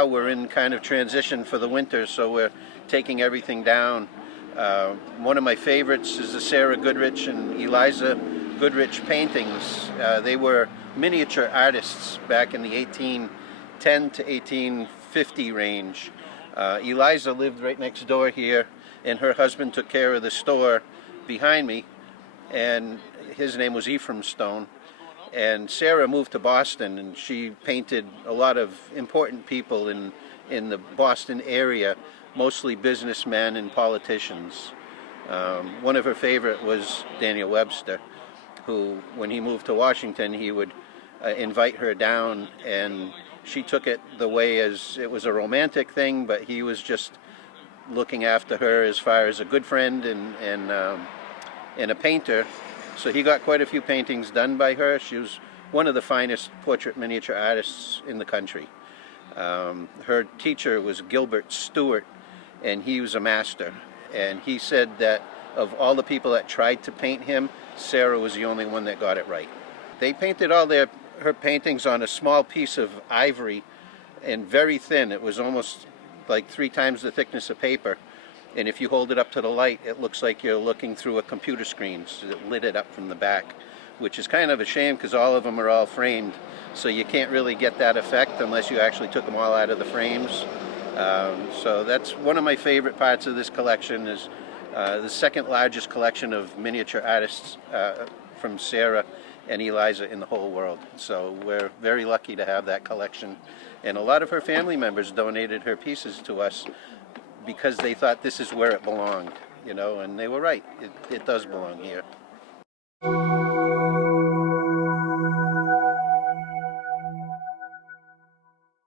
now we're in kind of transition for the winter, so we're taking everything down. One of my favorites is the Sarah Goodrich and Eliza Goodrich paintings. They were miniature artists back in the 1810 to 1850 range. Eliza lived right next door here, and her husband took care of the store behind me, and his name was Ephraim Stone. And Sarah moved to Boston, and she painted a lot of important people in the Boston area, mostly businessmen and politicians. One of her favorite was Daniel Webster, who, when he moved to Washington, he would invite her down, and she took it the way as it was a romantic thing, but he was just looking after her as far as a good friend and a painter. So he got quite a few paintings done by her. She was one of the finest portrait miniature artists in the country. Her teacher was Gilbert Stewart, and he was a master. And he said that of all the people that tried to paint him, Sarah was the only one that got it right. They painted all her paintings on a small piece of ivory, and very thin. It was almost like 3 times the thickness of paper. And if you hold it up to the light, it looks like you're looking through a computer screen. So it lit it up from the back, which is kind of a shame because all of them are all framed. So you can't really get that effect unless you actually took them all out of the frames. So that's one of my favorite parts of this collection, is the second largest collection of miniature artists from Sarah and Eliza in the whole world. So we're very lucky to have that collection. And a lot of her family members donated her pieces to us because they thought this is where it belonged, and they were right. It does belong here.